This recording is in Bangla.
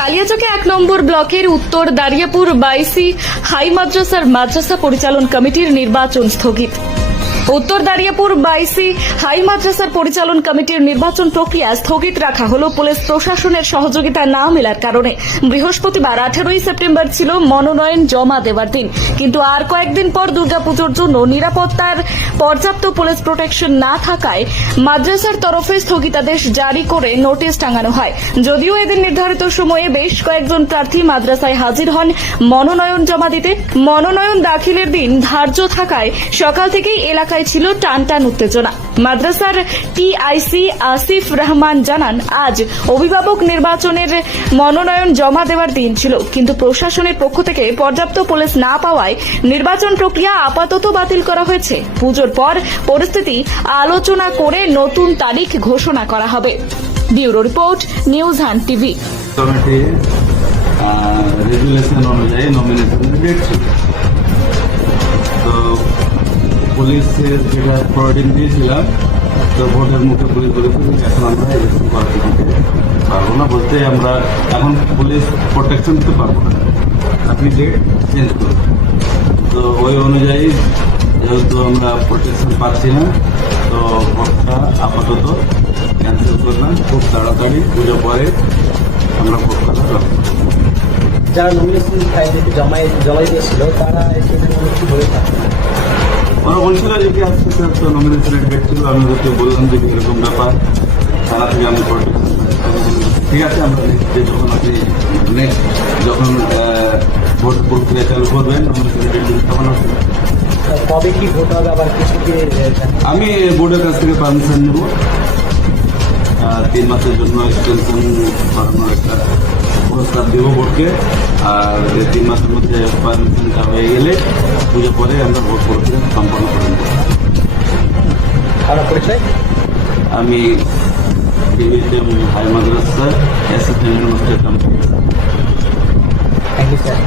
কালিয়াচকে ১ নম্বর ব্লকের উত্তর দারিয়াপুর বাইসি হাই মাদ্রাসা পরিচালন কমিটির নির্বাচন স্থগিত। উত্তর দারিয়াপুর বাইসি হাই মাদ্রাসার পরিচালন কমিটির নির্বাচন প্রক্রিয়া স্থগিত রাখা হলো পুলিশ প্রশাসনের সহযোগিতা না মেলার কারণে। বৃহস্পতিবার 18 সেপ্টেম্বর ছিল মনোনয়ন জমা দেওয়ার দিন, কিন্তু আর কয়েকদিন পর দুর্গাপুজোর জন্য নিরাপত্তার পর্যাপ্ত পুলিশ প্রোটেকশন না থাকায় মাদ্রাসার তরফে স্থগিতাদেশ জারি করে নোটিশ টাঙানো হয়। যদিও এদিন নির্ধারিত সময়ে বেশ কয়েকজন প্রার্থী মাদ্রাসায় হাজির হন মনোনয়ন জমা দিতে। মনোনয়ন দাখিলের দিন ধার্য থাকায় সকাল থেকেই এলাকায় ছিল টানটান উত্তেজনা। মাদ্রাসার টিআইসি আসিফ রহমান জানান, আজ অভিভাবক নির্বাচনের মনোনয়ন জমা দেওয়ার দিন ছিল, কিন্তু প্রশাসনের পক্ষ থেকে পর্যাপ্ত পুলিশ না পাওয়ায় নির্বাচন প্রক্রিয়া আপাতত বাতিল করা হয়েছে। পুজোর পর পরিস্থিতি আলোচনা করে নতুন তারিখ ঘোষণা করা হবে। Bureau report, news hunt TV. Regulation অনুযায়ী নমিনেশনের ডেট ছিল, তো পুলিশের যেটা ফরওয়ার্ডিং দিয়েছিলাম, তো ভোটের মুখে পুলিশ বলেছিল এখন আমরা ইলেকশন করাতে দিতে পারবো না, বলতে আমরা এখন পুলিশ প্রোটেকশন দিতে পারবো না, আপনি ডেট চেঞ্জ করুন। তো ওই অনুযায়ী যেহেতু আমরা প্রোটেকশন পাচ্ছি না, তো ভোটটা আপাতত ক্যান্সেল করলাম। খুব তাড়াতাড়ি পুজো পরে আমরা ভোট করার রাখবো। যারা নমিনেশন জমা দিয়েছিল তারা কি বলে থাকে? ওরা বলছিল যে কি আজকে তো নমিনেশনের ডেট ছিল, আমি ওদেরকে বললাম যে এরকম ব্যাপার, থানা থেকে আমি ঠিক আছে, আমরা যে যখন আপনি নেক্সট যখন ভোট প্রক্রিয়া চালু করবেন নমিনেশনের ডেট দিন তখন কবে কি ভোট হবে আবার কিছু কি? আমি বোর্ডের কাছ থেকে পারমিশন নেব, 3 মাসের জন্য এক্সটেনশন বাড়ানোর একটা প্রস্তাব দেব বোর্ডকে। আর 3 মাসের মধ্যে পারমিশনটা হয়ে গেলে পুজো পরে আমরা ভোট প্রক্রিয়া সম্পন্ন করে নেব। পরিচয়? আমি হাই মাদ্রাসা assistant master. Thank you sir.